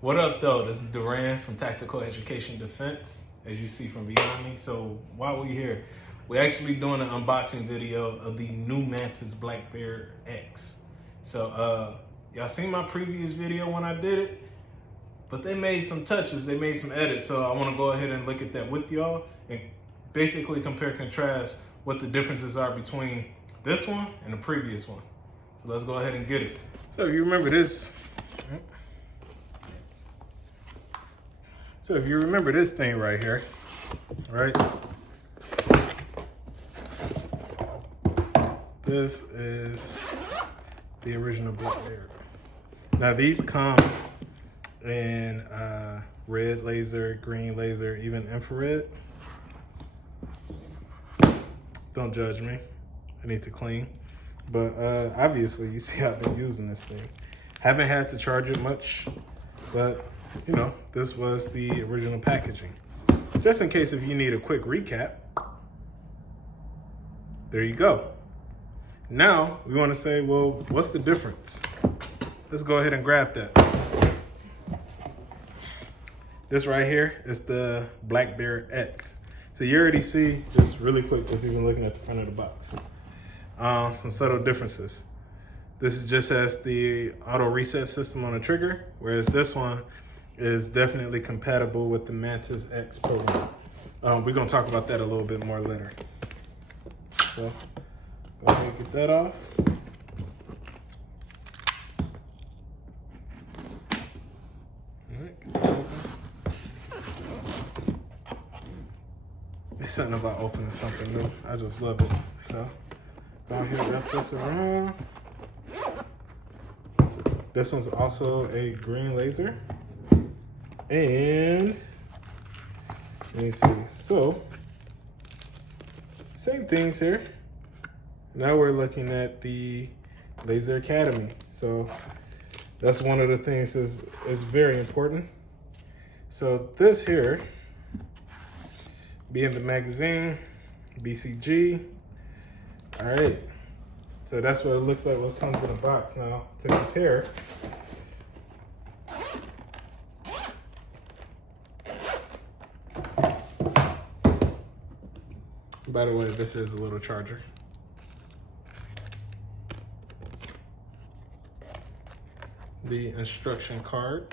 What up, though? This is Duran from Tactical Education Defense, as you see from behind me. So while we're here, we're actually doing an unboxing video of the new Mantis Blackbeard X. So y'all seen my previous video when I did it, but they made some touches, they made some edits. So I want to go ahead and look at that with y'all and basically compare, contrast what the differences are between this one and the previous one. So let's go ahead and get it. So if you remember this, thing right here, right? This is the original Blackbeard. Now these come in red laser, green laser, even infrared. Don't judge me, I need to clean. But obviously you see I've been using this thing. Haven't had to charge it much, but you know, this was the original packaging. Just in case if you need a quick recap, there you go. Now we want to say, well, what's the difference? Let's go ahead and grab that. This right here is the Blackbeard X. So you already see, just really quick, just even looking at the front of the box, some subtle differences. This is just has the auto reset system on the trigger, whereas this one is definitely compatible with the Mantis X program. We're gonna talk about that a little bit more later. So go ahead and get that off. All right, get that open. It's something about opening something new. I just love it. So go ahead and wrap this around. This one's also a green laser. And let me see. So same things here. Now we're looking at the Laser Academy. So that's one of the things is very important. So this here, being the magazine, BCG. All right. So that's what it looks like what comes in the box. Now to compare, by the way, this is a little charger. The instruction card.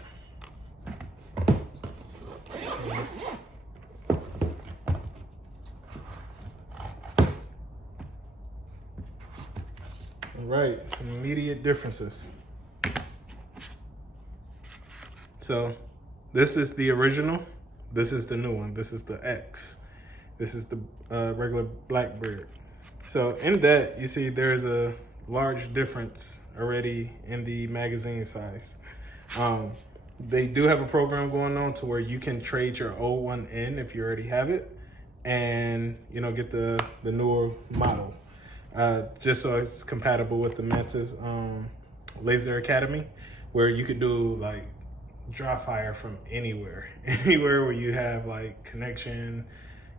All right, some immediate differences. So this is the original. This is the new one. This is the X. This is the regular Blackbeard. So in that, you see there's a large difference already in the magazine size. They do have a program going on to where you can trade your old one in if you already have it, and you know, get the newer model, just so it's compatible with the Mantis Laser Academy, where you could do like dry fire from anywhere where you have like connection,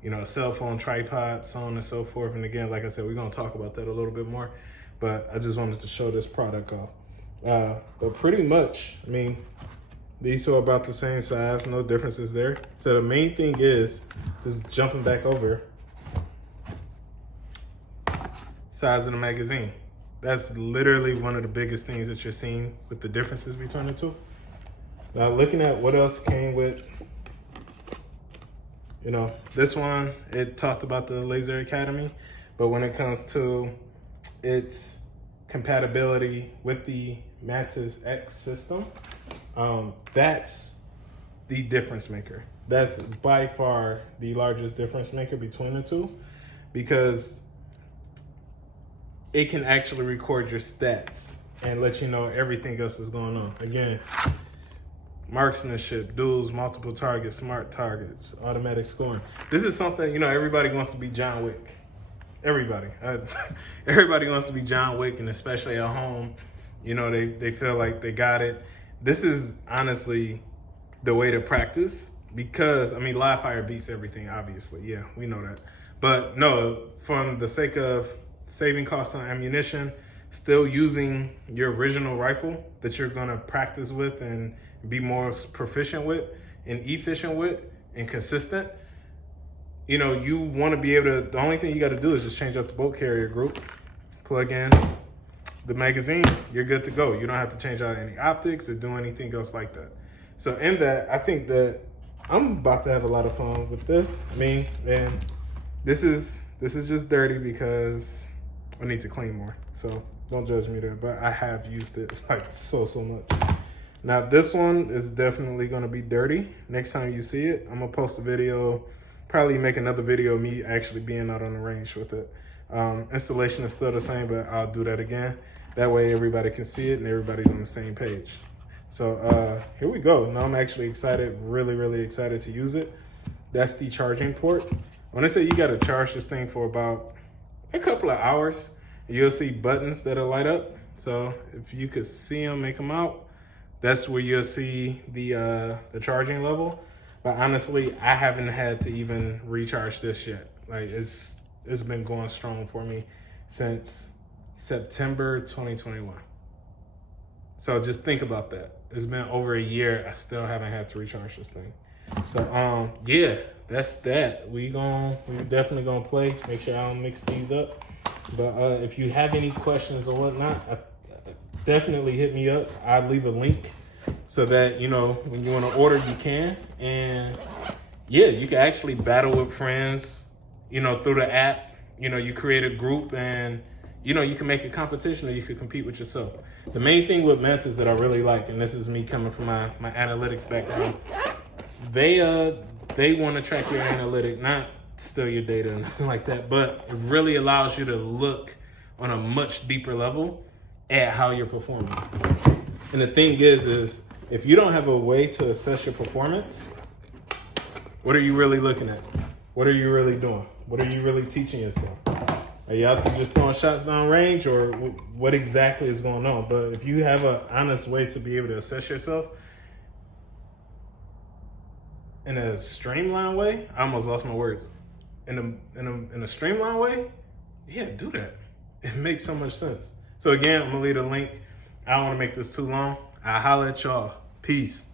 you know, a cell phone, tripod, so on and so forth. And again, like I said, we're gonna talk about that a little bit more, but I just wanted to show this product off. But pretty much, I mean, these two are about the same size, no differences there. So the main thing is, just jumping back over, size of the magazine. That's literally one of the biggest things that you're seeing with the differences between the two. Now looking at what else came with, you know, this one, it talked about the Laser Academy, but when it comes to its compatibility with the Mantis X system, that's the difference maker. That's by far the largest difference maker between the two, because it can actually record your stats and let you know everything else is going on. Again, marksmanship, duels, multiple targets, smart targets, automatic scoring. This is something, you know, everybody wants to be John Wick. Everybody. Everybody wants to be John Wick, and especially at home, you know, they feel like they got it. This is honestly the way to practice, because, I mean, live fire beats everything, obviously. Yeah, we know that. But no, from the sake of saving costs on ammunition, still using your original rifle that you're gonna practice with and be more proficient with and efficient with and consistent, you know, you want to be able to, the only thing you got to do is just change up the bolt carrier group, plug in the magazine, you're good to go. You don't have to change out any optics or do anything else like that. So in that, I think that I'm about to have a lot of fun with this. I mean, and this is just dirty because I need to clean more. So don't judge me there, but I have used it like so much. Now this one is definitely gonna be dirty. Next time you see it, I'm gonna post a video, probably make another video of me actually being out on the range with it. Installation is still the same, but I'll do that again. That way everybody can see it and everybody's on the same page. So here we go. Now I'm actually excited, really excited to use it. That's the charging port. When I say you gotta charge this thing for about a couple of hours, you'll see buttons that'll light up. So if you could see them, make them out. That's where you'll see the charging level. But honestly, I haven't had to even recharge this yet. Like it's been going strong for me since September 2021. So just think about that. It's been over a year. I still haven't had to recharge this thing. So yeah, that's that. We definitely gonna play. Make sure I don't mix these up. But if you have any questions or whatnot, definitely hit me up. I'll leave a link so that, you know, when you want to order, you can. And yeah, you can actually battle with friends, you know, through the app. You know, you create a group and, you know, you can make a competition or you can compete with yourself. The main thing with Mantis that I really like, and this is me coming from my analytics background, they want to track your analytic, not steal your data or nothing like that, but it really allows you to look on a much deeper level at how you're performing. And the thing is if you don't have a way to assess your performance, what are you really looking at? What are you really doing? What are you really teaching yourself? Are you out there just throwing shots down range, or what exactly is going on? But if you have an honest way to be able to assess yourself in a streamlined way, I almost lost my words. In a streamlined way, yeah, do that. It makes so much sense. So again, I'm gonna leave a link. I don't wanna make this too long. I'll holler at y'all. Peace.